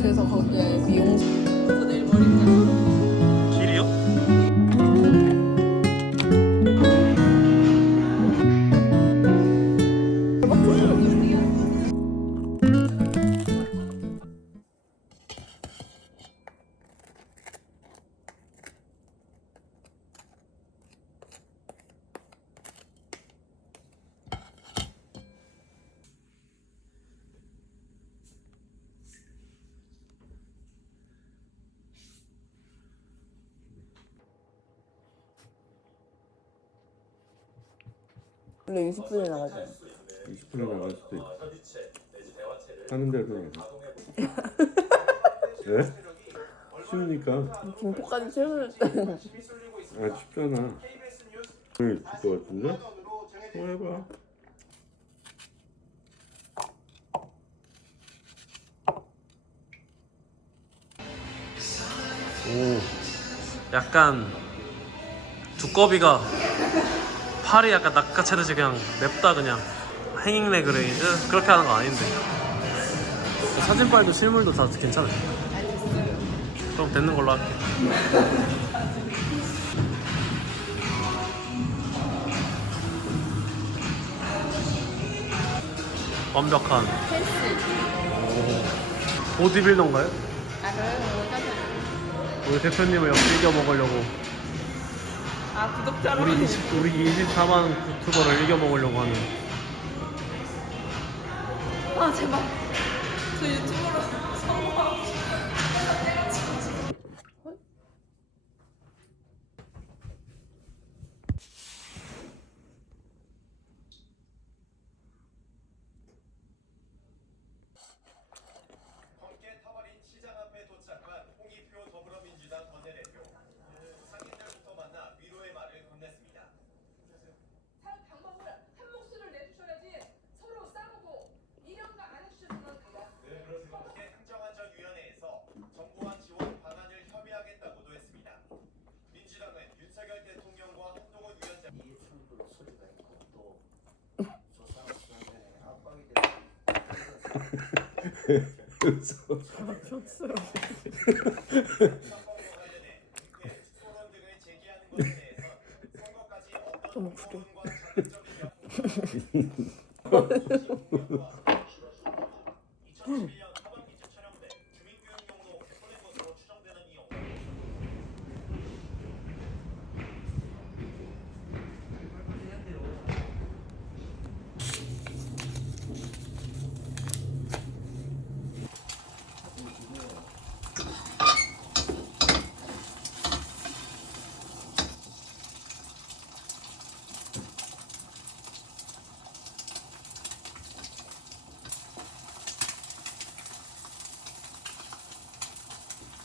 그래서 거기에. 저 내일 머리 원래 20분에 나가잖아. 20분에 나갈 수도 있고 하는 대로 해 네? 쉬우니까 김포까지 때. 아 쉽잖아 오늘 줄것 같은데? 뭐 해봐 오 약간 두꺼비가 팔이 약간 낚아채듯이 그냥 냅다 그냥 행잉 레그레이즈 그렇게 하는 거 아닌데 사진빨도 실물도 다 괜찮아요 그럼 되는 걸로 할게 완벽한 오. 보디빌더인가요? 아 그래요? 우리 대표님을 옆에 이겨 먹으려고 아 구독자로. 우리 20, 우리 24만 유튜버를 이겨 먹으려고 하는 아 제발. 저 유튜브로 성공하고 싶어요. 함께 타버린 시장 앞에 도착한 홍익표 더불어민주당 원내대표. 상인들부터 만나 위로의 말을 건넸습니다. 살 방법을 한 목숨을 내주셔야지 서로 싸우고 미련과 안 해주셔서는 가다. 네, 그렇습니다. 함께 행정안전위원회에서 정부와 지원 방안을 협의하겠다고도 했습니다. 민주당은 윤석열 대통령과 한동훈 위원장 이 충돌 소리가 있고 또 조사가 수사에 압박이 대해서 선거까지 어떤 공론과 자극적인 2011년 하반기쯤 촬영돼 주민교육용으로 개봉된 것으로 추정되는 이 영화.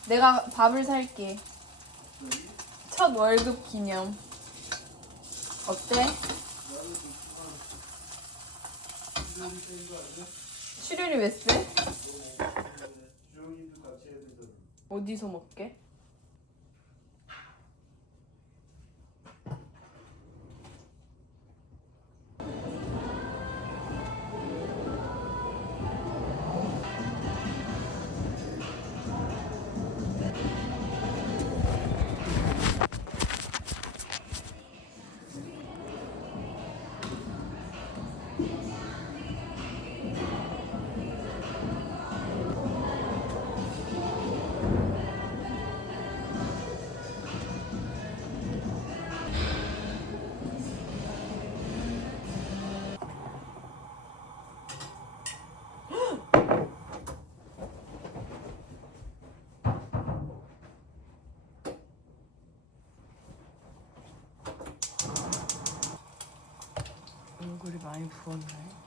내가 밥을 살게. 첫 월급 기념. 어때? 출연이 왜 쎄? 어디서 먹게? 얼굴이 많이 부었나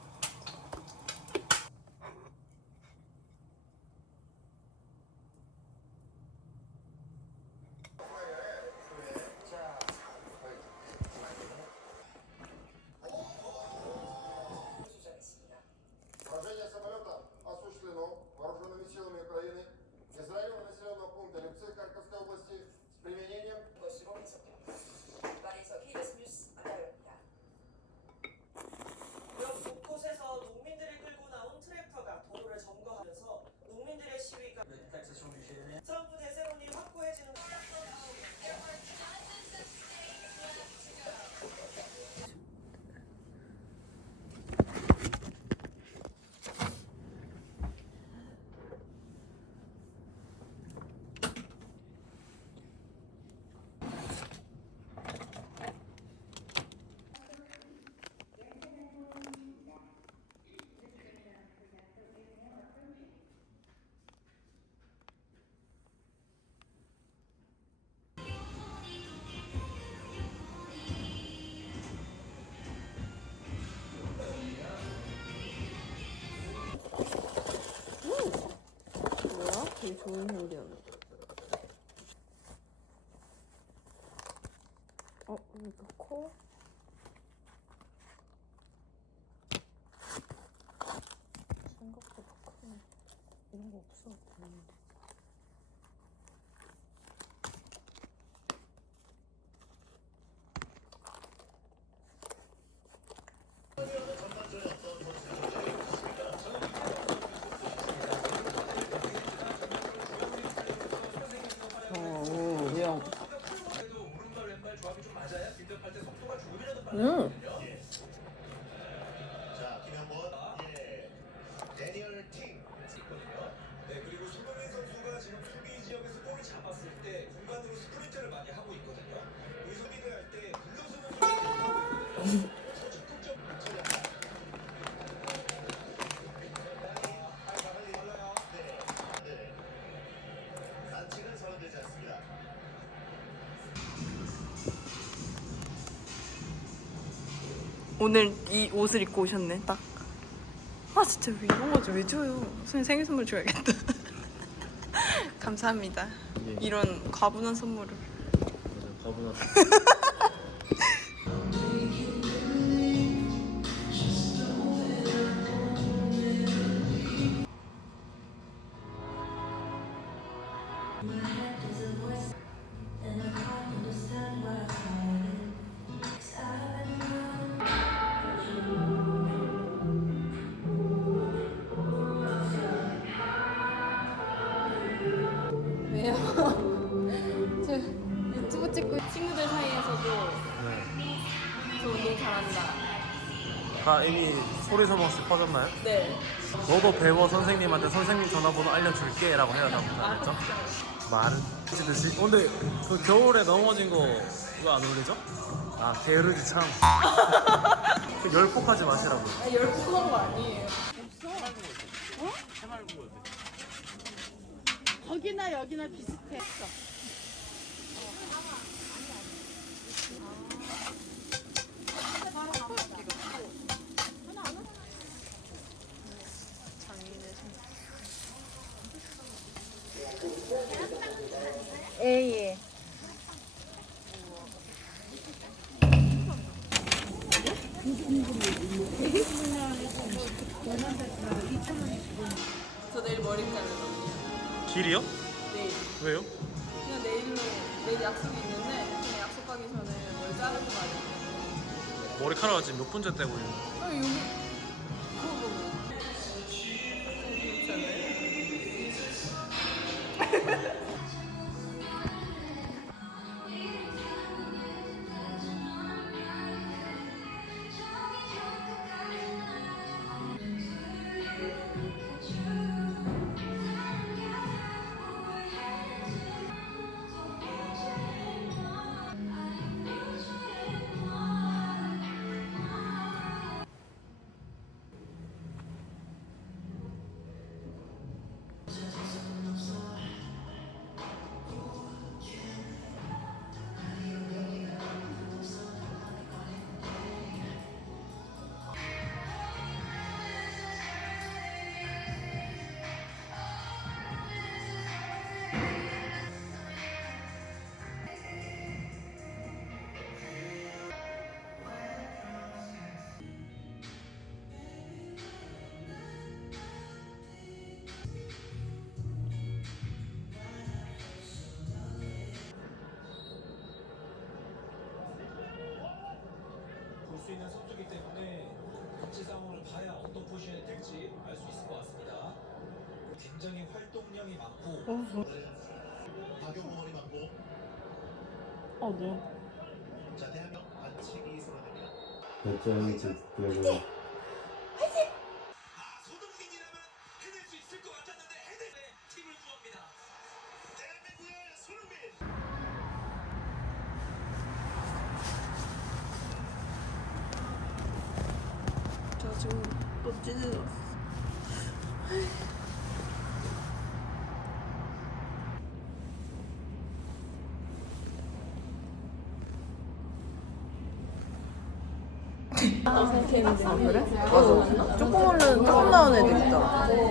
좋은 향기나네. 어, 이거 코? 생각보다 크네. 이런 거 없어. 음. 어, 형. 음. 예. 네, 그리고 손흥민 선수가 지금 수비 지역에서 골을 잡았을 때 공간으로 스프린트 오늘 이 옷을 입고 오셨네, 딱. 아, 진짜 왜 이런 거지? 왜 줘요? 선생님 생일 선물 줘야겠다. 감사합니다. 이런 과분한 선물을. 가보나. 왜요? 다 이미 소리 소문없이 퍼졌나요? 네. 너도 배워 선생님한테 선생님 전화번호 알려줄게 라고 해야 되나 알죠? 말을 해주듯이 어, 근데 그 겨울에 넘어진 거 이거 안 어울리죠? 아 게으르지 참그 열폭하지 마시라고 아, 열폭한 거 아니에요. 거기나 여기나 비슷했어. 예 예. 저 내일 머리 자르거든요. 길이요? 내일. 왜요? 그냥 내일로 내일 약속이 있는데 그냥 약속 가기 전에 머리 자르고 가야 머리카락을 지금 몇 분째 떼고 있는? 아 여기 있는 선수기 때문에 같이 상황을 봐야 어떤 포지션이 될지 알 수 있을 것 같습니다. 굉장히 활동량이 많고 박용원이 맞고 어 뭐? 자 대한민국 반칙이 선언됩니다. 결정이 즉 그래 지금 또 찢어졌어. 아 그래? 맞아. 조그만은 조금 나온 애들 있다.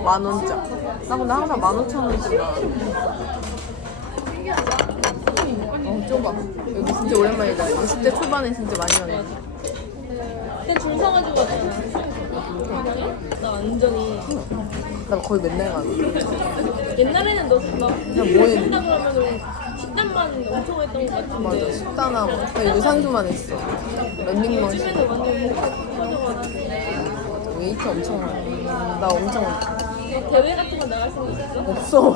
만 원짜. 나 근데 항상 만 오천 원씩 나. 어 좁아. 여기 진짜 오랜만이다. 20대 초반에 진짜 많이 왔네. 근데 줄 서가지고 왔잖아. 나 완전히 나 거의 맨날 가는. 옛날에는 너막 뭐 했니? 한다 그러면은 식단만 엄청 했던 것 같은데 맞아. 식단하고 나 유산소만 했어. 런닝머신. 요즘에는 완전 커져가지고 웨이트 엄청 많이. 나 엄청 너 대회 같은 거 나갈 생각 있었어? 없어.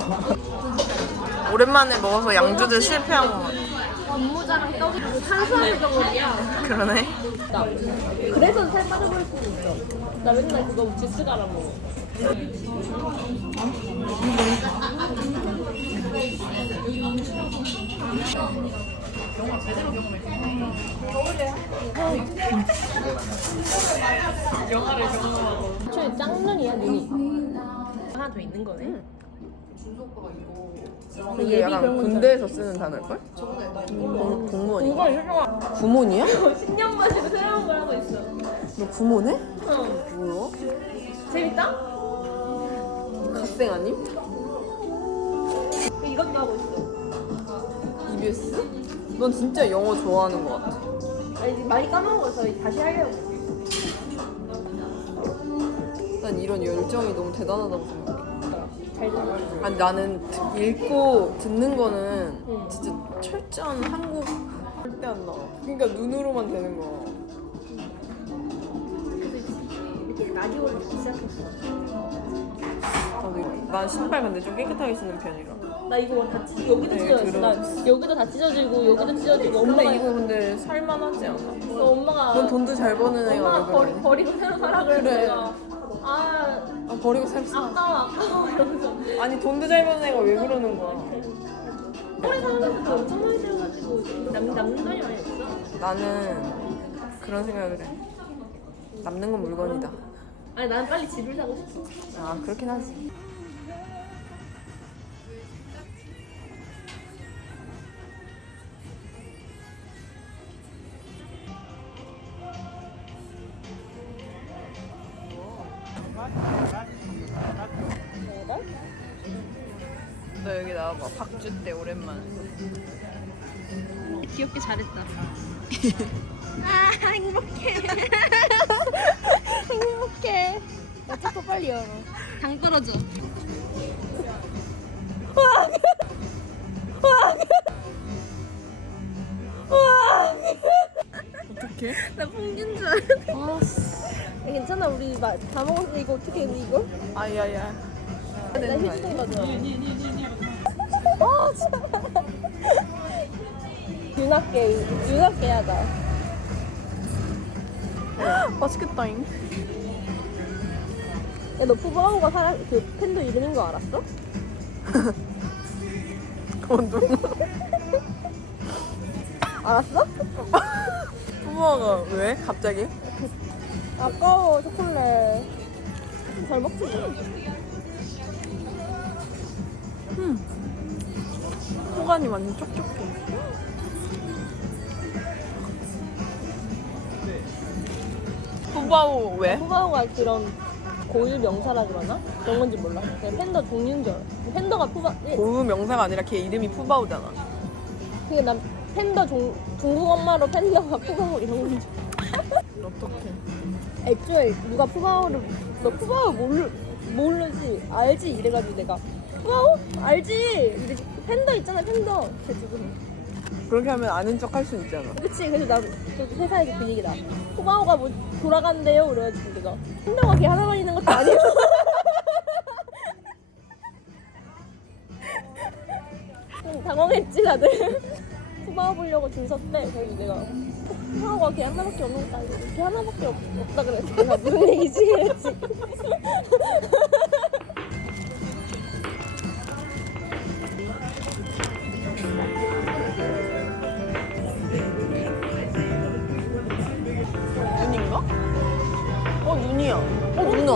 오랜만에 먹어서 양주들 실패한 거 같아. 업무자랑 떡이 탄수화물 덩어리야. 그러네. 나 그래서 살 빠져버릴 수도 있어. 나 맨날 그거 지스가라 먹어. 애초에 짱눈이야 눈이. 하나 더 있는 거네. 이게 약간 군대에서 쓰는 단어일걸? 공, 공무원이. 이거 유명한 구몬이야? 10년 마시고 새로운 걸 하고 있어. 너 구몬해? 어. 뭐야? 재밌다? 갓생 아님? 이것도 하고 있어. EBS? 넌 진짜 영어 좋아하는 것 같아. 아니 많이 까먹어서 다시 하려고. 난 이런 열정이 너무 대단하다고 생각해. 아니 나는 듣- 읽고 듣는 거는 진짜 철저한 한국 절대 안 나와. 그러니까 눈으로만 되는 거야. 이렇게 라디오를 듣기 시작했어. 나도 난 신발 근데 좀 깨끗하게 신는 편이라. 나 이거 다 찢, 여기도 네, 찢어졌어. 나 여기도 다 찢어지고 여기도 찢어지고 엄마가 근데 이거 근데 살만하지 않아? 너 엄마가 넌 돈도 잘 버는 애가 엄마가 왜 버리, 그래? 버리고 새로 사라 그래서 그래. 내가 아 아 버리고 살았어. 아까워 아까워 이러면서 아니 돈도 잘 버는 애가 왜 그러는 거야? 꼬리 것도 엄청 많이 들어가지고 남, 남는 돈이 많이 없어. 나는 그런 생각을 해. 남는 건 물건이다. 아니 난 빨리 집을 사고 싶어. 아 그렇긴 하지. 나와봐. 박주 때 오랜만에. 귀엽게 잘했다. 아 행복해. 행복해. 나 자꾸 빨리 열어. 당 떨어져. 어떻게? 나 풍긴 줄 알았어. 괜찮아 우리 마, 다 먹었는데 이거 어떻게 했니 이거? 아야야. 나 휴지통 가져. 아 진짜. 윤학계 윤학계 하자. 맛있겠다잉. 야너 푸바오가 사람 그 팬도 이름인 거 알았어? 그건 누구? 알았어? 부모가 왜? 갑자기? 아까워 초콜릿. 잘 먹지 뭐. 소간이 완전 촉촉해. 푸바오 왜? 푸바오가 그런 고유 명사라 그러나? 그런 건지 몰라. 그냥 팬더 종류인 줄 알아. 팬더가 푸바. 예, 고유 명사가 아니라 걔 이름이 푸바오잖아. 그게 난 팬더 종 중국 엄마로 팬더가 푸바오 이런 건지. 어떡해. 애초에 누가 푸바오를 너 푸바오 모르 모르지 알지 이래가지고 내가 푸바오 알지 이래 팬더 있잖아 팬더. 그래가지고 그렇게 하면 아는 척 할 수 있잖아. 그치 그래서 나도 회사에서 그 얘기다. 푸바오가 뭐 돌아간대요? 그래가지고 내가 팬더가 걔 하나만 있는 것도 아니고. 좀 당황했지 다들. 푸바오 보려고 줄 섰대. 그래서 내가 푸바오가 걔 하나밖에 없는 거 알고 걔 하나밖에 없, 없다 그랬지 내가 무슨 얘기지 이랬지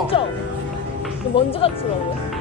진짜 먼지 같이 나오네